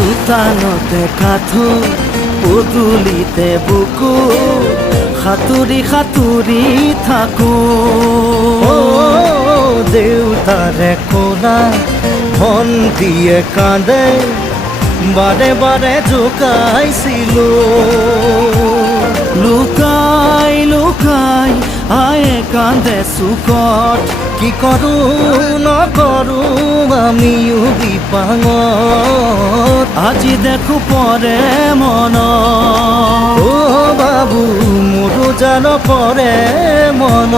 চোতালতে কাঠো পদূলিতে বুকু সাঁতুৰি সাঁতুৰি থাকো দেউতাৰে ক'লা ভণ্টিয়ে কান্দে বাৰে বাৰে জোকাইছিলো লুকাই লুকাই আয়ে কান্দে চুকত কি কৰো নকৰো আমিও বিপাঙত আজি দেখো পৰে মন বাবু মোৰো জানো পৰে মন